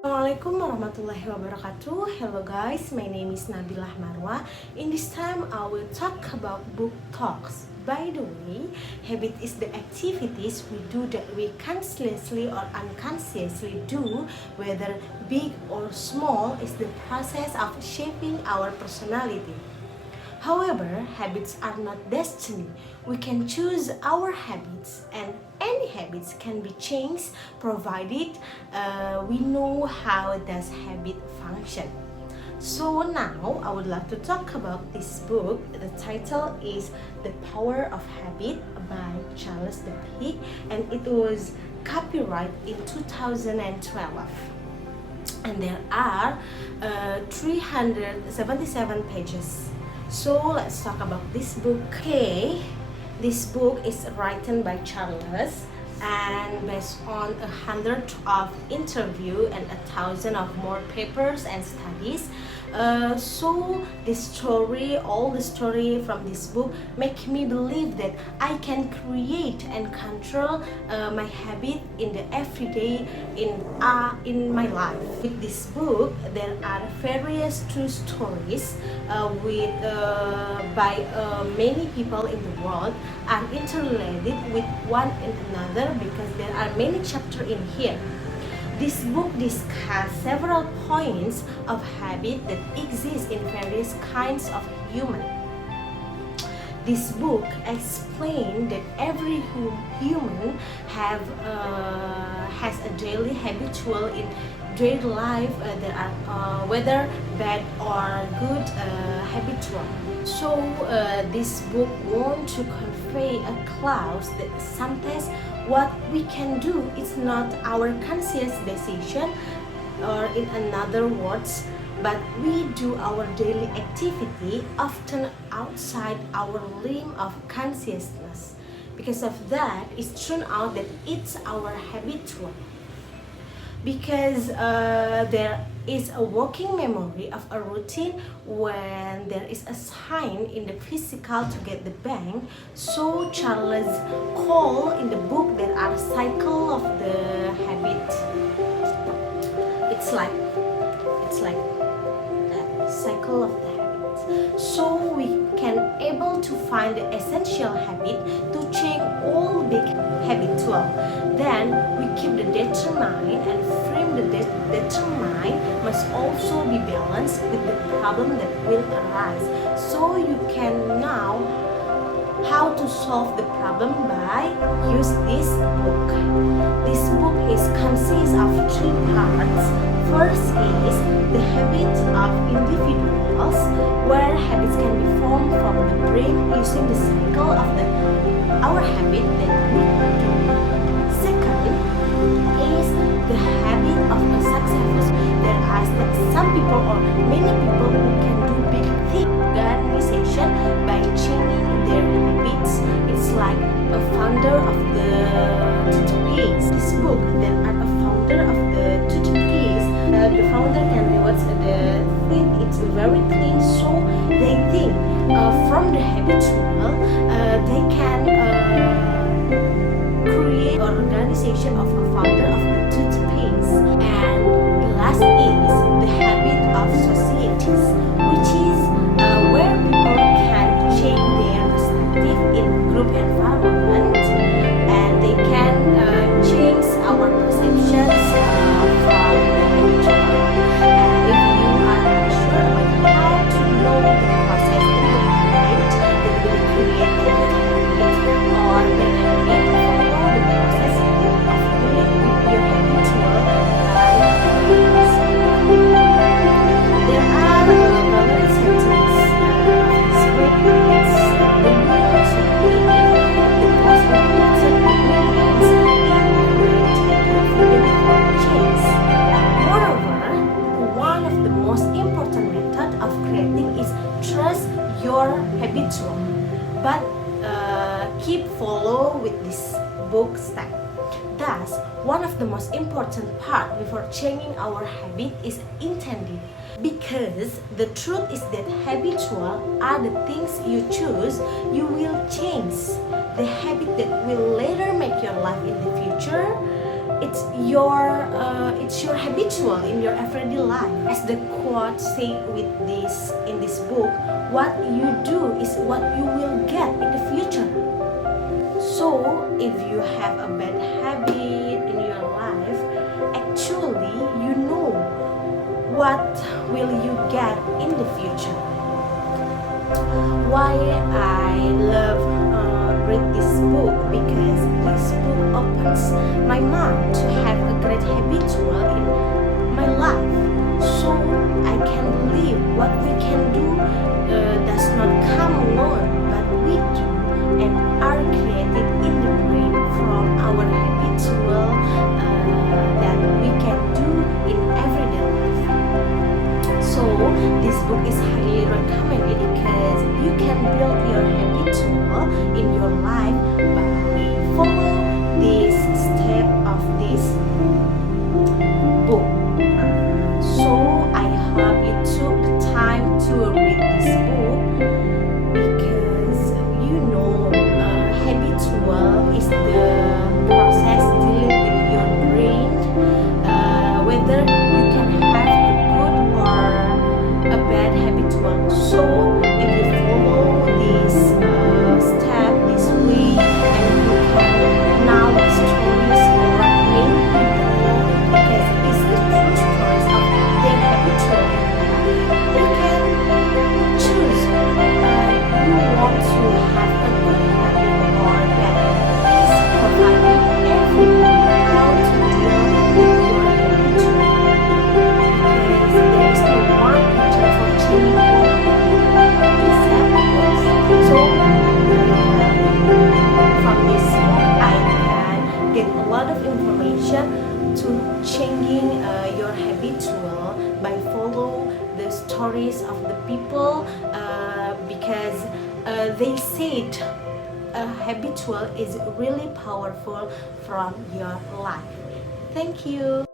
Assalamualaikum warahmatullahi wabarakatuh. Hello guys, my name is Nabilah Marwa. In this time I will talk about book talks. By the way, habit is the activities we do that we consciously or unconsciously do, whether big or small, is the process of shaping our personality. However, habits are not destiny. We can choose our habits, and any habits can be changed provided we know how does habit function. So now I would like to talk about this book. The title is The Power of Habit by Charles Duhigg, and it was copyright in 2012. And there are 377 pages. So let's talk about this book. Okay, this book is written by Charles and based on 100 of interview and 1,000 of more papers and studies. So all the story from this book make me believe that I can create and control my habit in the everyday in my life. With this book, there are various true stories by many people in the world are interrelated with one another because there are many chapters in here. This book discusses several points of habit that exist in various kinds of human. This book explains that every human has a daily habitual in daily life. There are whether bad or good habitual. So this book wants to convey a clause that sometimes what we can do is not our conscious decision, or in another words, but we do our daily activity often outside our realm of consciousness. Because of that, it turned out that it's our habitual. Because there is a working memory of a routine when there is a sign in the physical to get the bank. So Charles call in the book there are cycle of the habit. It's like that cycle of the habit. So we can able to find the essential habit to change all big habitual. Then we keep the determined and frame the determined must also be balanced with the problem that will arise. So you can now how to solve the problem by use this book. This book is consists of 3 parts. First is the habit of individuals, where habits can be formed from the brain using the cycle of our habit that we do. Second is the habit of a successful. There are some people or many people who can do big things organization by changing their habits. It's like a founder of the toothpaste. This book, there are a founder of the toothpaste. The founder can watch the thing. It's very clean, so they think from the habitual they can create an organization of a founder of the toothpaste. And the last is the habit of societies, which is where people can change their perspective in group environment, and they can change our perceptions from the habitual. If you are unsure about how to know the process in the mind that will create a good habit or the habit, follow the process of doing with your habitual there are relevant sentences of this book. It's the will to believe the most important ingredients in creating confident for change. Moreover, one of the most important methods of creating is trust your habitual, but keep follow with this book step. Thus, one of the most important part before changing our habit is intended. Because the truth is that habitual are the things you choose, you will change. The habit that will later make your life in the future it's your habitual in your everyday life. As the quote say in this book, what you do is what you will get in the future. So if you have a bad habit in your life, actually you know what will you get in the future. Why I love read this book, because this book opens my mind to have a great habitual in my life, so I can believe what we can do does not come alone, but we do and are created in the brain from our habitual that we can do in everyday life. So this book is highly recommended because you can build your habitual in your life by follow this step of this book. So I hope you took the time to read this book, because habitual is the process dealing with your brain, whether you can have a good or a bad habitual. So if you follow this step this way, and you can now the stories or main people, because it's the true stories of their habitual, you can choose you want to have a good habit or bad habit. Is providing everyone how to deal with your habitual, because there is no one picture for changing except yours. So from this book I can get a lot of information to changing your habitual by follow the stories of the people, because they said a habitual is really powerful from your life. Thank you.